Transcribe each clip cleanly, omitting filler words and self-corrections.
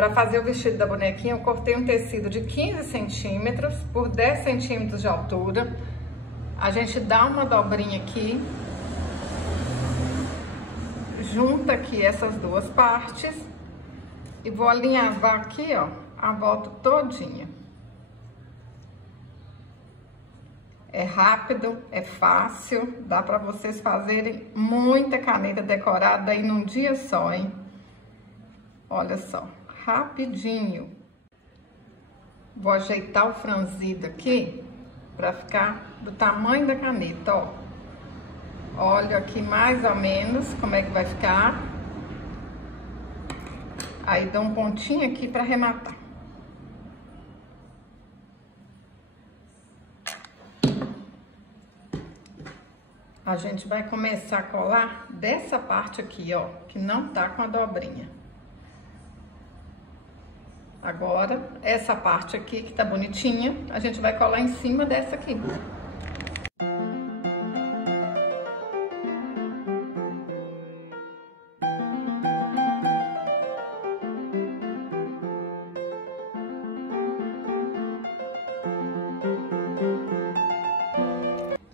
Para fazer o vestido da bonequinha, eu cortei um tecido de 15 centímetros por 10 centímetros de altura. A gente dá uma dobrinha aqui, junta aqui essas duas partes e vou alinhavar aqui, ó, a volta todinha. É rápido, é fácil, dá para vocês fazerem muita caneta decorada aí num dia só, hein? Olha só, rapidinho. Vou ajeitar o franzido aqui para ficar do tamanho da caneta, ó. Olha aqui mais ou menos como é que vai ficar. Aí dou um pontinho aqui para arrematar. A gente vai começar a colar dessa parte aqui, ó, que não tá com a dobrinha. Agora, essa parte aqui que tá bonitinha, a gente vai colar em cima dessa aqui.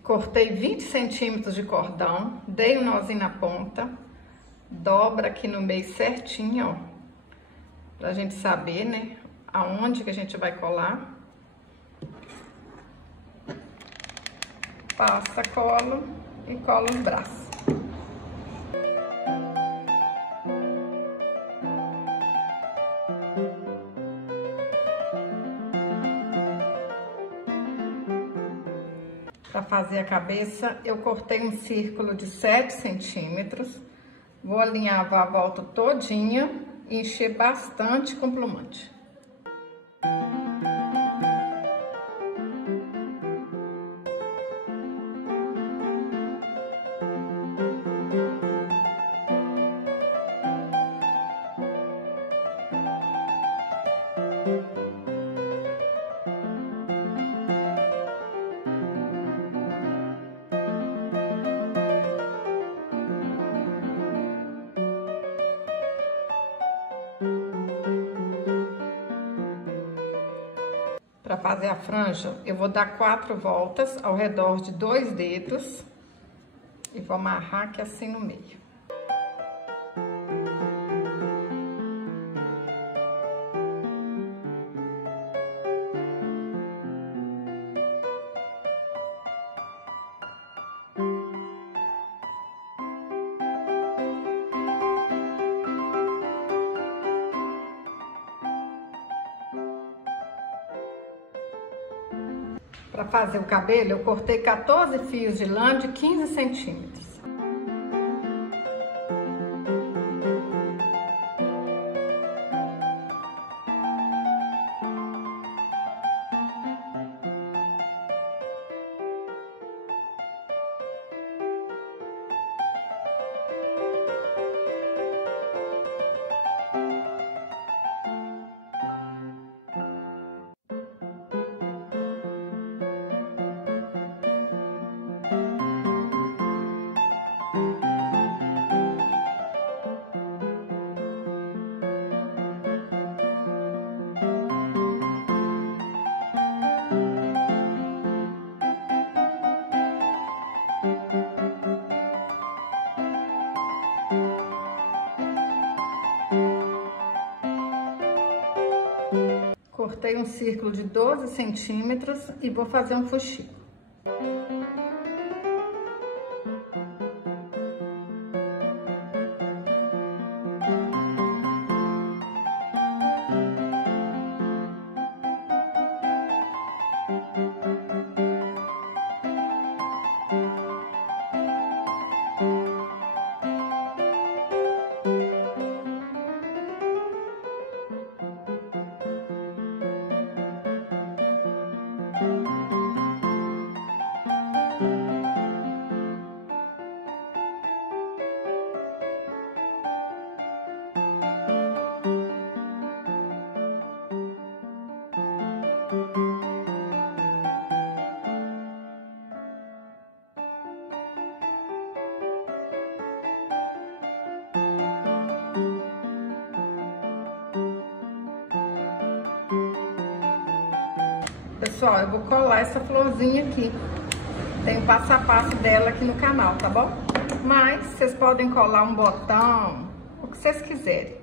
Cortei 20 centímetros de cordão, dei um nozinho na ponta, dobra aqui no meio certinho, ó, pra gente saber, né, aonde que a gente vai colar. Passa, colo e colo os braços. Para fazer a cabeça, eu cortei um círculo de 7 centímetros. Vou alinhar a volta todinha e encher bastante com plumante. Para fazer a franja, eu vou dar 4 voltas ao redor de 2 dedos e vou amarrar aqui assim no meio. Para fazer o cabelo, eu cortei 14 fios de lã de 15 centímetros. Cortei um círculo de 12 centímetros e vou fazer um fuxico. pessoal, eu vou colar essa florzinha aqui. Tem o passo a passo dela aqui no canal, tá bom? Mas vocês podem colar um botão, o que vocês quiserem.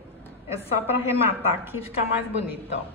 É só para arrematar aqui e ficar mais bonito, ó.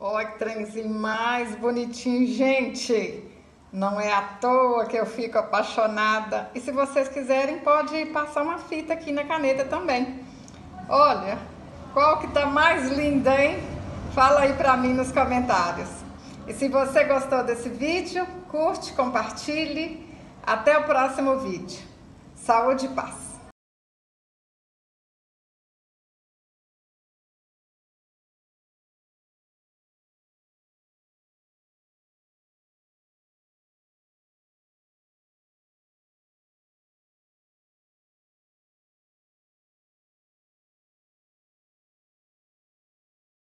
Olha que trenzinho mais bonitinho, gente. Não é à toa que eu fico apaixonada. E se vocês quiserem, pode passar uma fita aqui na caneta também. Olha, qual que tá mais linda, hein? Fala aí pra mim nos comentários. E se você gostou desse vídeo, curte, compartilhe. Até o próximo vídeo. Saúde e paz.